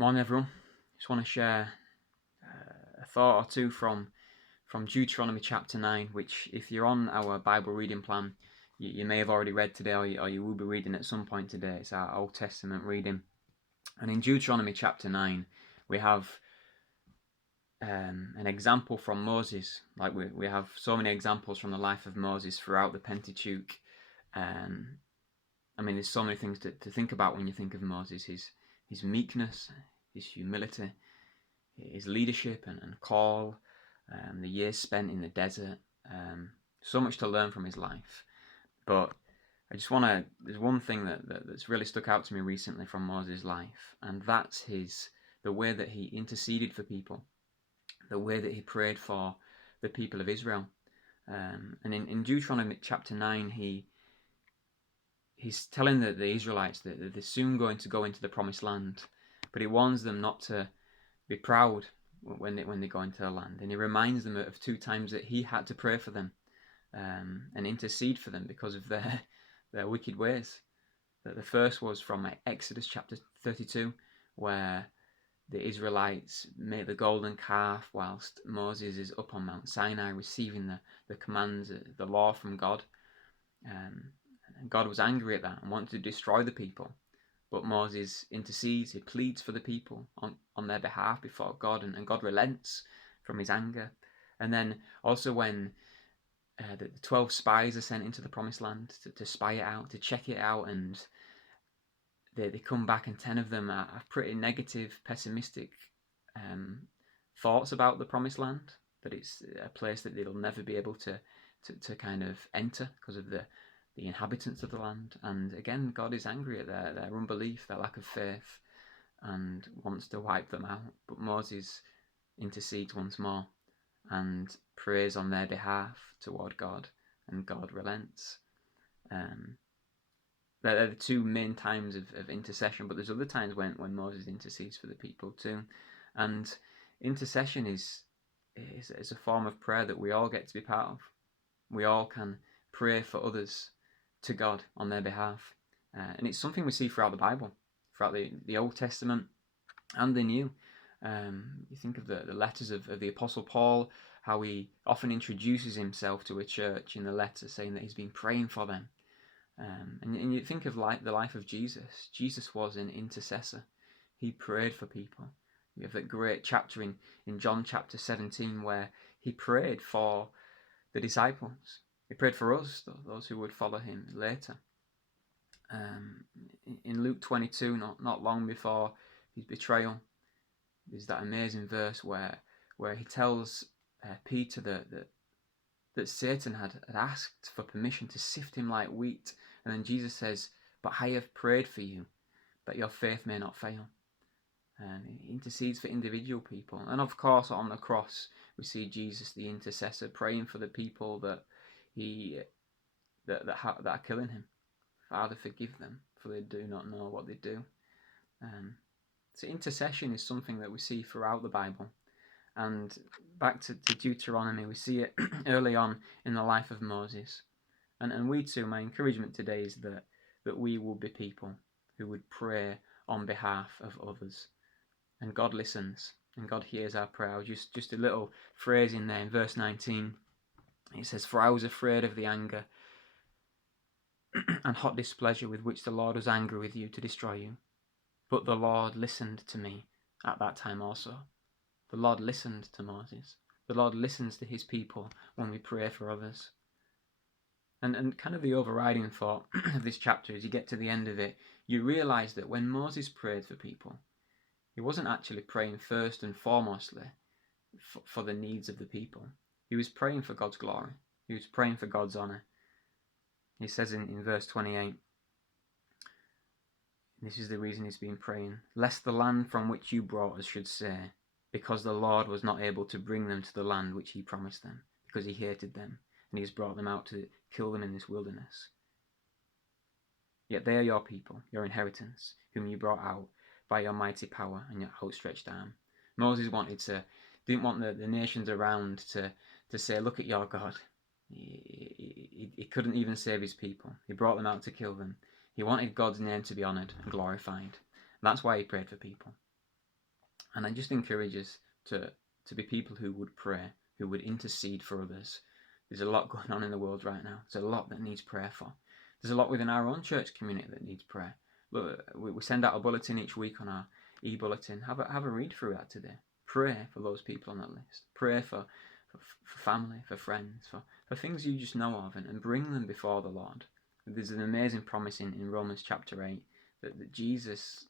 Morning, everyone. Just want to share a thought or two from Deuteronomy chapter 9, which, if you're on our Bible reading plan, you may have already read today, or you will be reading at some point today. It's our Old Testament reading. And in Deuteronomy chapter 9, we have an example from Moses. Like we have so many examples from the life of Moses throughout the Pentateuch. There's so many things to think about when you think of Moses. His meekness, his humility, his leadership and call, the years spent in the desert. So much to learn from his life. But I just want to, there's one thing that's really stuck out to me recently from Moses' life, and that's the way that he interceded for people, the way that he prayed for the people of Israel. And in Deuteronomy chapter 9, he's telling the Israelites that they're soon going to go into the promised land, but he warns them not to be proud when they go into the land. And he reminds them of 2 times that he had to pray for them and intercede for them because of their wicked ways. The first was from Exodus chapter 32, where the Israelites made the golden calf whilst Moses is up on Mount Sinai receiving the commands, the law from God. And God was angry at that and wanted to destroy the people. But Moses intercedes, he pleads for the people on their behalf before God, and God relents from his anger. And then also when the 12 spies are sent into the promised land to spy it out, to check it out, and they come back, and 10 of them have pretty negative, pessimistic thoughts about the promised land, that it's a place that they'll never be able to kind of enter because of the inhabitants of the land. And again, God is angry at their unbelief, their lack of faith, and wants to wipe them out. But Moses intercedes once more and prays on their behalf toward God, and God relents. They're the 2 main times of intercession, but there's other times when Moses intercedes for the people too. And intercession is a form of prayer that we all get to be part of. We all can pray for others to God on their behalf. And it's something we see throughout the Bible, throughout the Old Testament and the New. You think of the letters of the Apostle Paul, how he often introduces himself to a church in the letter, saying that he's been praying for them. And you think of the life of Jesus. Jesus was an intercessor. He prayed for people. We have that great chapter in John chapter 17 where he prayed for the disciples. He prayed for us, those who would follow him later. In Luke 22, not long before his betrayal, there's that amazing verse where he tells Peter that Satan had asked for permission to sift him like wheat. And then Jesus says, "But I have prayed for you, that your faith may not fail." And he intercedes for individual people. And of course, on the cross, we see Jesus, the intercessor, praying for the people that are killing him. "Father, forgive them, for they do not know what they do." So intercession is something that we see throughout the Bible. And back to Deuteronomy, we see it early on in the life of Moses. And we too, my encouragement today is that we will be people who would pray on behalf of others. And God listens, and God hears our prayer. Just a little phrase in there in verse 19. It says, "For I was afraid of the anger and hot displeasure with which the Lord was angry with you to destroy you. But the Lord listened to me at that time also." The Lord listened to Moses. The Lord listens to his people when we pray for others. And kind of the overriding thought of this chapter, as you get to the end of it, you realise that when Moses prayed for people, he wasn't actually praying first and foremostly for the needs of the people. He was praying for God's glory. He was praying for God's honour. He says in verse 28, this is the reason he's been praying, "Lest the land from which you brought us should say, because the Lord was not able to bring them to the land which he promised them, because he hated them, and he has brought them out to kill them in this wilderness. Yet they are your people, your inheritance, whom you brought out by your mighty power and your outstretched arm." Moses didn't want the nations around to say, "Look at your God." He couldn't even save his people. He brought them out to kill them. He wanted God's name to be honoured and glorified. And that's why he prayed for people. And I just encourage us to be people who would pray, who would intercede for others. There's a lot going on in the world right now. There's a lot that needs prayer for. There's a lot within our own church community that needs prayer. But we send out a bulletin each week on our e-bulletin. Have a read through that today. Pray for those people on that list. Pray for family, for friends, for things you just know of, and bring them before the Lord. There's an amazing promise in Romans chapter 8 that Jesus,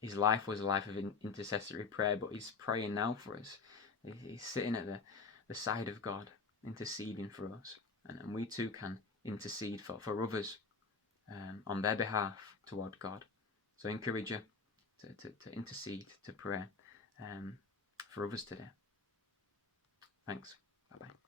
his life was a life of intercessory prayer, but he's praying now for us. He's sitting at the side of God, interceding for us. And we too can intercede for others on their behalf toward God. So I encourage you to intercede, to pray for others today. Thanks. Bye-bye.